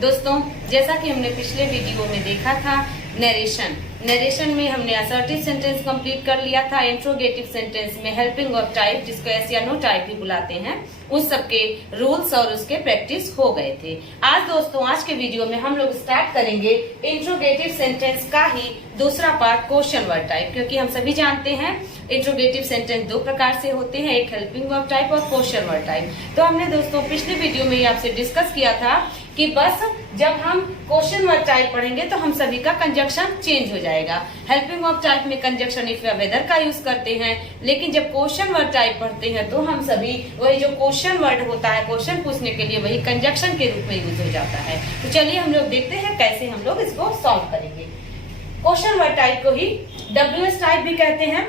दोस्तों, जैसा कि हमने पिछले वीडियो में देखा था, नरेशन में हमने असर्टिव सेंटेंस कंप्लीट कर लिया था। इंट्रोगेटिव सेंटेंस में हेल्पिंग वर्ब टाइप, जिसको एस या नो टाइप भी बुलाते हैं, उस सबके रूल्स और उसके प्रैक्टिस हो गए थे। आज के वीडियो में हम लोग स्टार्ट करेंगे इंट्रोगेटिव सेंटेंस का ही दूसरा पार्ट, क्वेश्चन वर्ड टाइप। क्योंकि हम सभी जानते हैं इंट्रोगेटिव सेंटेंस दो प्रकार से होते हैं, एक हेल्पिंग वर्ब टाइप और क्वेश्चन वर्ड टाइप। तो हमने दोस्तों पिछले वीडियो में आपसे डिस्कस किया था कि बस जब हम क्वेश्चन वर्ड टाइप पढ़ेंगे तो हम सभी का कंजक्शन चेंज हो जाएगा। हेल्पिंग वर्ब टाइप में कंजक्शन इफ या वेदर का यूज करते हैं, लेकिन जब क्वेश्चन वर्ड टाइप पढ़ते हैं तो हम सभी वही जो क्वेश्चन वर्ड होता है क्वेश्चन पूछने के लिए, वही कंजक्शन के रूप में यूज हो जाता है। तो चलिए हम लोग देखते हैं कैसे हम लोग इसको सॉल्व करेंगे। क्वेश्चन वर्ड टाइप को ही WS टाइप भी कहते हैं।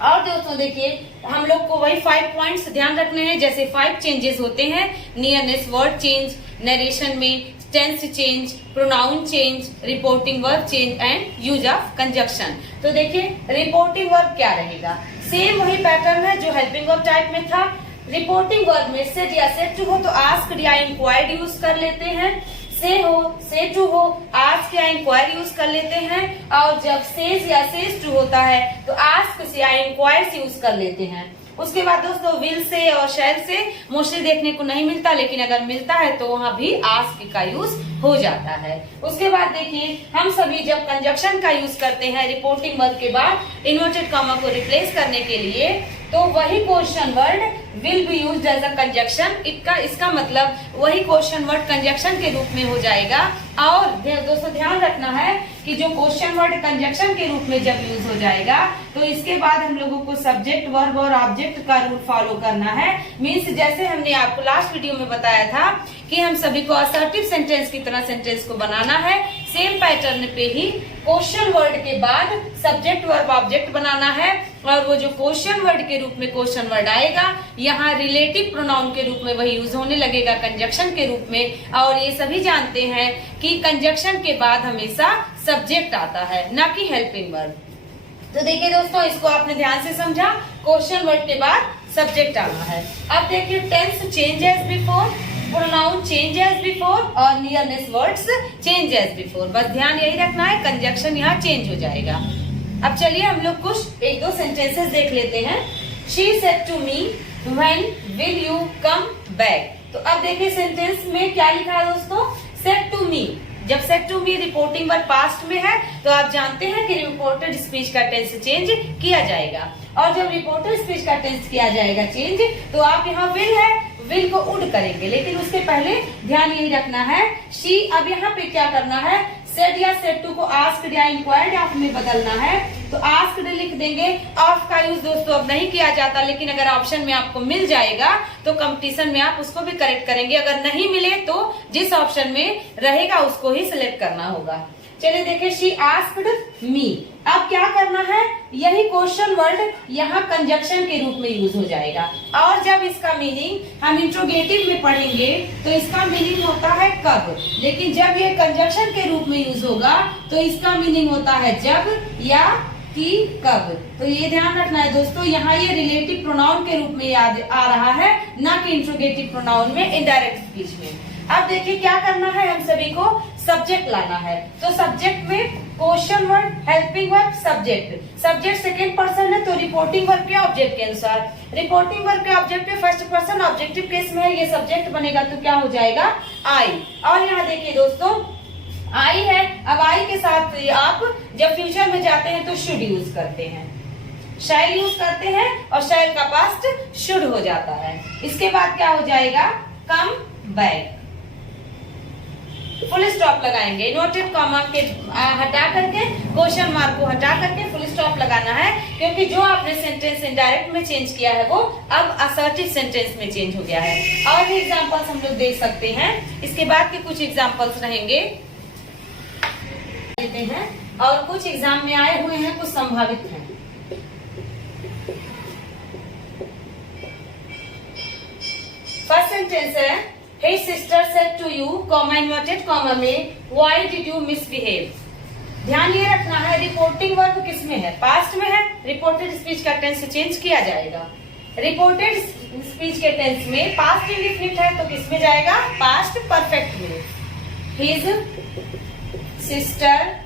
और दोस्तों देखिए, हम लोग को वही 5 पॉइंट्स ध्यान रखने हैं। जैसे 5 चेंजेस होते हैं, नियरनेस, वर्ड चेंज, नरेशन में tense change, pronoun change, reporting verb change and use of conjunction. तो देखिए रिपोर्टिंग वर्ब क्या रहेगा, सेम वही पैटर्न है जो हेल्पिंग वर्ब टाइप में था। रिपोर्टिंग वर्ब में सेड या सेड टू हो तो आस्क्ड या इंक्वायर्ड यूज कर लेते हैं, से हो, से टू हो, आस्क या इंक्वायर यूज कर लेते हैं, और जब सेज या सेज टू होता है तो आस्क से या इंक्वायर से यूज कर लेते हैं। उसके बाद दोस्तों विल से और शैल से मोस्टली देखने को नहीं मिलता, लेकिन अगर मिलता है तो वहाँ भी आस्क का यूज हो जाता है। उसके बाद देखिए, हम सभी जब कंजक्शन का यूज करते हैं रिपोर्टिंग वर्ब के बाद इन्वर्टेड कॉमा को रिप्लेस करने के लिए, तो वही question word will be used as a conjunction. इसका मतलब वही क्वेश्चन वर्ड कंजक्शन के रूप में हो जाएगा। और दोस्तों ध्यान रखना है कि जो क्वेश्चन वर्ड कंजक्शन के रूप में जब यूज हो जाएगा तो इसके बाद हम लोगों को सब्जेक्ट, वर्ब और ऑब्जेक्ट का रूल फॉलो करना है। मीन्स जैसे हमने आपको लास्ट वीडियो में बताया था कि हम सभी को असर्टिव सेंटेंस की तरह सेंटेंस को बनाना है, सेम पैटर्न पे ही क्वेश्चन वर्ड के बाद सब्जेक्ट, वर्ब, ऑब्जेक्ट बनाना है। और वो जो क्वेश्चन वर्ड के रूप में क्वेश्चन वर्ड आएगा, यहाँ रिलेटिव प्रोनाउन के रूप में वही यूज होने लगेगा कंजक्शन के रूप में। और ये सभी जानते हैं कि कंजक्शन के बाद हमेशा सब्जेक्ट आता है, ना कि हेल्पिंग वर्ब। तो देखिए दोस्तों, इसको आपने ध्यान से समझा, क्वेश्चन वर्ड के बाद सब्जेक्ट आना है। अब देखिए tense change as before, pronoun change as before और nearness words change as before. बस ध्यान यही रखना है, कंजक्शन यहाँ चेंज हो जाएगा। अब चलिए हम लोग कुछ 1-2 सेंटेंसेस देख लेते हैं। She said to me, when will you come back? तो अब देखिए सेंटेंस में क्या लिखा है दोस्तों, said to me। जब said to me reporting verb past में है तो आप जानते हैं कि रिपोर्टेड स्पीच का टेंस चेंज किया जाएगा। और जब रिपोर्टेड स्पीच का टेंस किया जाएगा चेंज, तो आप यहाँ विल है, विल को उड करेंगे। लेकिन उसके पहले ध्यान यही रखना है, शी अब यहाँ पे क्या करना है, सेड या सेड टू को आस्क्ड या इंक्वायर्ड ऑफ में बदलना है। तो आस्क्ड लिख देंगे। ऑफ का यूज दोस्तों अब नहीं किया जाता, लेकिन अगर ऑप्शन में आपको मिल जाएगा तो कंपटीशन में आप उसको भी करेक्ट करेंगे। अगर नहीं मिले तो जिस ऑप्शन में रहेगा उसको ही सिलेक्ट करना होगा। चलिए देखिए, शी आस्क्ड मी। अब क्या करना है, यही क्वेश्चन वर्ड यहाँ कंजक्शन के रूप में यूज हो जाएगा। और जब इसका मीनिंग हम इंट्रोगेटिव में पढ़ेंगे तो इसका मीनिंग होता है कब, लेकिन जब ये कंजक्शन के रूप में यूज होगा तो इसका मीनिंग होता है जब या कि कब। तो ये ध्यान रखना है दोस्तों, यहाँ ये रिलेटिव प्रोनाउन के रूप में याद आ रहा है, ना कि इंट्रोगेटिव प्रोनाउन में, इनडायरेक्ट स्पीच में। अब देखिए क्या करना है, हम सभी को सब्जेक्ट लाना है। तो सब्जेक्ट में question word, helping verb, subject. Subject second person है तो रिपोर्टिंग वर्ब के ऑब्जेक्ट के अनुसार, रिपोर्टिंग वर्ब के ऑब्जेक्ट पे फर्स्ट पर्सन ऑब्जेक्टिव केस में है, ये सब्जेक्ट बनेगा तो क्या हो जाएगा, आई। और यहाँ देखिए दोस्तों आई है, अब आई के साथ आप जब फ्यूचर में जाते हैं तो शुड यूज करते हैं, शैल यूज करते हैं, और शैल का पास्ट शुड हो जाता है। इसके बाद क्या हो जाएगा, कम बैक। फुल स्टॉप लगाएंगे, इन्वर्टेड कॉमा के हटा करके, क्वेश्चन मार्क को हटा करके फुल स्टॉप लगाना है, क्योंकि जो आपने सेंटेंस इनडायरेक्ट में चेंज किया है वो अब असर्टिव सेंटेंस में चेंज हो गया है। और भी एग्जांपल्स हम लोग देख सकते हैं, इसके बाद के कुछ एग्जांपल्स रहेंगे लेते हैं, और कुछ एग्जाम में आए हुए हैं, कुछ संभावित हैं। फर्स्ट सेंटेंस है, His sister said to you, inverted comma में, why did you misbehave? ध्यान ये रखना है, रिपोर्टिंग वर्ब किस में है, पास्ट में है। रिपोर्टेड स्पीच का टेंस चेंज किया जाएगा। रिपोर्टेड स्पीच के टेंस में पास्ट इंडेफिनिट है तो किस में जाएगा, पास्ट परफेक्ट में। His sister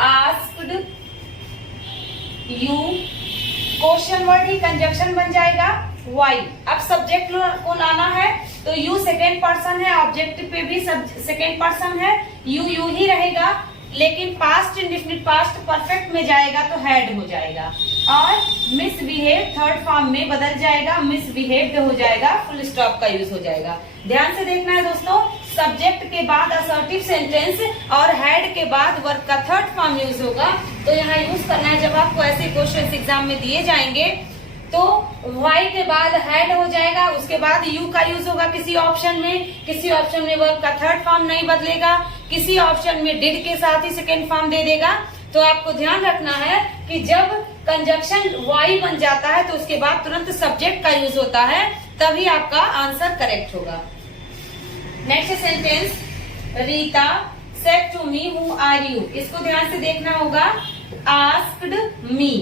asked you, question word he conjunction बन जाएगा वाई। अब सब्जेक्ट को लाना है तो यू सेकेंड पर्सन है, ऑब्जेक्टिव पे भी सेकेंड पर्सन है, यू ही रहेगा, लेकिन पास्ट इंडेफिनिट पास्ट परफेक्ट में जाएगा तो हैड हो जाएगा, और मिसबिहेव थर्ड फॉर्म में बदल जाएगा, मिसबिहेव्ड हो जाएगा, फुल स्टॉप का यूज हो जाएगा। ध्यान से देखना है दोस्तों, सब्जेक्ट के बाद असर्टिव सेंटेंस और हैड के बाद वर्ब का थर्ड फॉर्म यूज होगा। तो यहाँ यूज करना है जब आपको ऐसे क्वेश्चन एग्जाम में दिए जाएंगे तो वाई के बाद हैड हो जाएगा, उसके बाद यू का यूज होगा किसी ऑप्शन में, किसी ऑप्शन में वर्ब का थर्ड फॉर्म नहीं बदलेगा, किसी ऑप्शन में डिड के साथ ही सेकेंड फॉर्म दे देगा। तो आपको ध्यान रखना है कि जब कंजक्शन वाई बन जाता है तो उसके बाद तुरंत सब्जेक्ट का यूज होता है, तभी आपका आंसर करेक्ट होगा। Next sentence, Rita said to me who are you, इसको ध्यान से देखना होगा। आस्क्ड मी,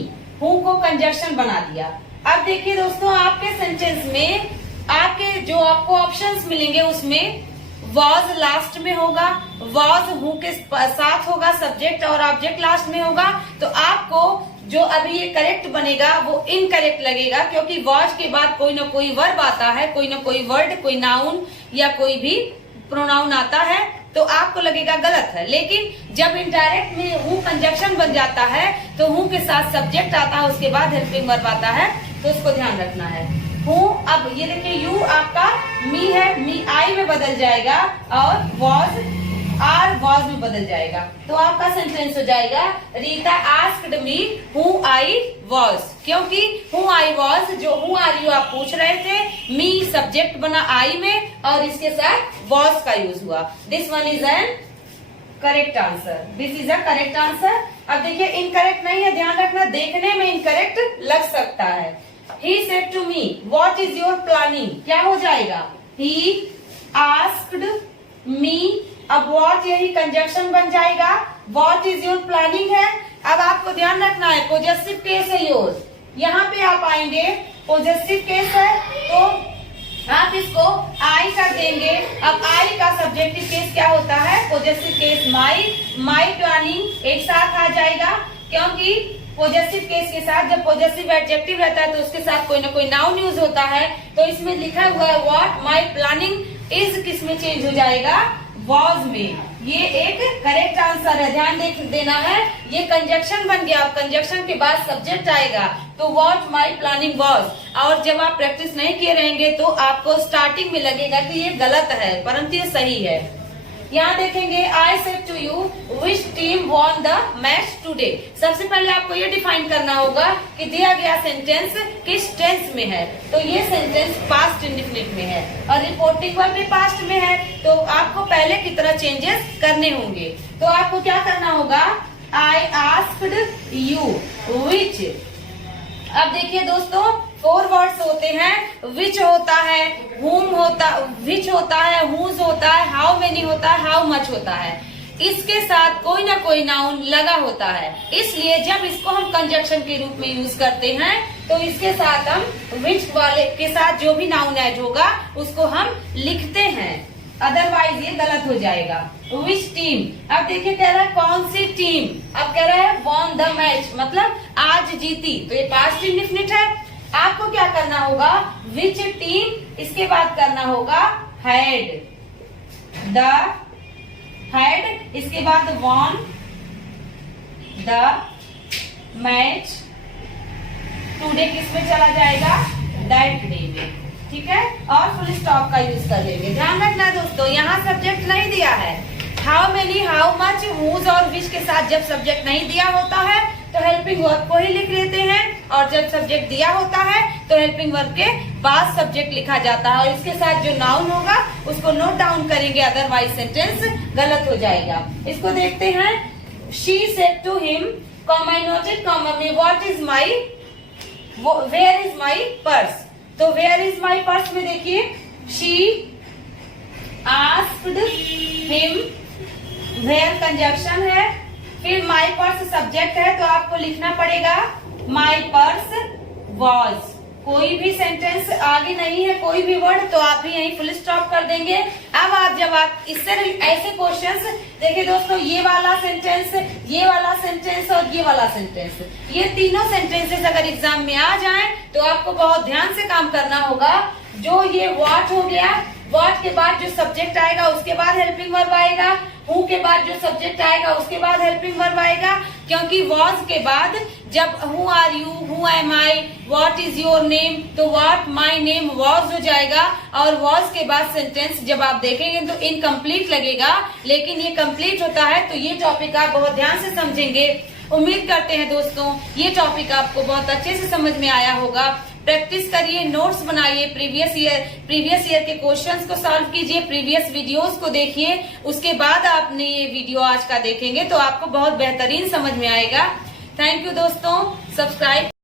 हु को कंजक्शन बना दिया। अब देखिए दोस्तों, आपके सेंटेंस में आपके जो आपको ऑप्शंस मिलेंगे उसमें वॉज लास्ट में होगा, वॉज हु के साथ होगा, सब्जेक्ट और ऑब्जेक्ट लास्ट में होगा। तो आपको जो अभी ये करेक्ट बनेगा वो इनकरेक्ट लगेगा, क्योंकि वॉज के बाद कोई ना कोई वर्ब आता है, कोई ना कोई वर्ड, कोई नाउन या कोई भी प्रोनाउन आता है, तो आपको लगेगा गलत है। लेकिन जब इनडायरेक्ट में हु कंजक्शन बन जाता है तो हु के साथ सब्जेक्ट आता है, उसके बाद हेल्पिंग वर्ब आता है, तो उसको ध्यान रखना है। हु, अब ये देखिए यू आपका मी है, मी आई में बदल जाएगा, और वॉज आर वॉज में बदल जाएगा। तो आपका सेंटेंस हो जाएगा Rita asked me who I was, क्योंकि हु आई वॉज जो हु आर यू आप पूछ रहे थे, मी सब्जेक्ट बना आई में और इसके साथ वॉज का यूज हुआ। This one is an correct answer, this is a correct answer. अब देखिए इनकरेक्ट नहीं है, ध्यान रखना, देखने में इनकरेक्ट लग सकता है। He said to me, what is your planning? क्या हो जाएगा? He asked me, अब what यही कंजक्शन बन जाएगा, what is your planning है। अब आपको ध्यान रखना है, पोजेसिव केस है योर, यहाँ पे आप आएंगे, पोजेसिव केस है तो आप इसको आई कर देंगे। अब आई का सब्जेक्टिव केस क्या होता है, पोजेसिव केस माई प्लानिंग एक साथ आ जाएगा, क्योंकि पोजेसिव केस के साथ जब पोजेसिव एडजेक्टिव रहता है तो उसके साथ कोई ना कोई नाउन यूज होता है। तो इसमें लिखा हुआ है व्हाट माई प्लानिंग इज, किस में चेंज हो जाएगा, वॉज में। ये एक करेक्ट आंसर है, ध्यान देना है। ये कंजक्शन बन गया, अब कंजक्शन के बाद सब्जेक्ट आएगा तो व्हाट माई प्लानिंग वॉज। और जब आप प्रैक्टिस नहीं किए रहेंगे तो आपको स्टार्टिंग में लगेगा कि ये गलत है, परंतु ये सही है। यहाँ देखेंगे I said to you which team won the match today. सबसे पहले आपको ये डिफाइन करना होगा कि दिया गया सेंटेंस किस टेंस में है। तो ये सेंटेंस पास्ट इंडेफिनिट में है और रिपोर्टिंग वर्ब भी पास्ट में है, तो आपको पहले की तरह चेंजेस करने होंगे। तो आपको क्या करना होगा, आई आस्क्ड यू विच। अब देखिए दोस्तों, 4 वर्ड्स होते हैं, विच होता है, whom होता, विच होता है, whose होता है, हाउ मेनी होता है, हाउ मच होता है। इसके साथ कोई ना कोई नाउन लगा होता है, इसलिए जब इसको हम कंजक्शन के रूप में यूज करते हैं तो इसके साथ हम विच वाले के साथ जो भी नाउन ऐड होगा उसको हम लिखते हैं, अदरवाइज ये गलत हो जाएगा। विच टीम, अब देखिए कह रहा है कौन सी टीम, अब कह रहा है वॉन द मैच, मतलब आज जीती, तो ये पास्ट इंडेफिनिट है। आपको क्या करना होगा, विच टीम, इसके बाद करना होगा हैड, द हैड, इसके बाद वॉन द मैच टुडे किस में चला जाएगा, दैट डे में, ठीक है, और फुल स्टॉप का यूज कर लेंगे। ध्यान रखना है दोस्तों, यहाँ सब्जेक्ट नहीं दिया है, how many, how much, whose और विच के साथ जब सब्जेक्ट नहीं दिया होता है तो हेल्पिंग वर्ब को ही लिख लेते हैं, और जब सब्जेक्ट दिया होता है तो हेल्पिंग वर्ब के बाद सब्जेक्ट लिखा जाता है और इसके साथ जो नाउन होगा उसको नोट डाउन करेंगे, अदरवाइज सेंटेंस गलत हो जाएगा। इसको देखते हैं, she said to him, comma noted, comma में what is my, where is my purse. तो वेयर इज माई पर्स में देखिए, she asked him, where conjunction है, फिर माई पर्स सब्जेक्ट है, तो आपको लिखना पड़ेगा माई पर्स वॉज, कोई भी सेंटेंस आगे नहीं है, कोई भी वर्ड, तो आप भी यहीं फुल स्टॉप कर देंगे। अब आप जब आप इससे ऐसे क्वेश्चंस देखिए दोस्तों, ये वाला सेंटेंस, ये वाला सेंटेंस और ये वाला सेंटेंस, ये तीनों सेंटेंसेस अगर एग्जाम में आ जाएं तो आपको बहुत ध्यान से काम करना होगा। जो ये व्हाट हो गया, व्हाट के बाद जो सब्जेक्ट आएगा उसके बाद हेल्पिंग वर्ब आएगा, हु के बाद जो सब्जेक्ट आएगा उसके बाद हेल्पिंग वर्ब आएगा, क्योंकि वॉज के बाद जब who are you, who am I, what is your name, तो व्हाट माय नेम वॉज हो जाएगा। और वॉज के बाद सेंटेंस जब आप देखेंगे तो इनकम्प्लीट लगेगा, लेकिन ये कंप्लीट होता है। तो ये टॉपिक आप बहुत ध्यान से समझेंगे। उम्मीद करते हैं दोस्तों ये टॉपिक आपको बहुत अच्छे से समझ में आया होगा। प्रैक्टिस करिए, नोट्स बनाइए, प्रीवियस ईयर के क्वेश्चंस को सॉल्व कीजिए, प्रीवियस वीडियोस को देखिए, उसके बाद आपने ये वीडियो आज का देखेंगे तो आपको बहुत बेहतरीन समझ में आएगा। थैंक यू दोस्तों, सब्सक्राइब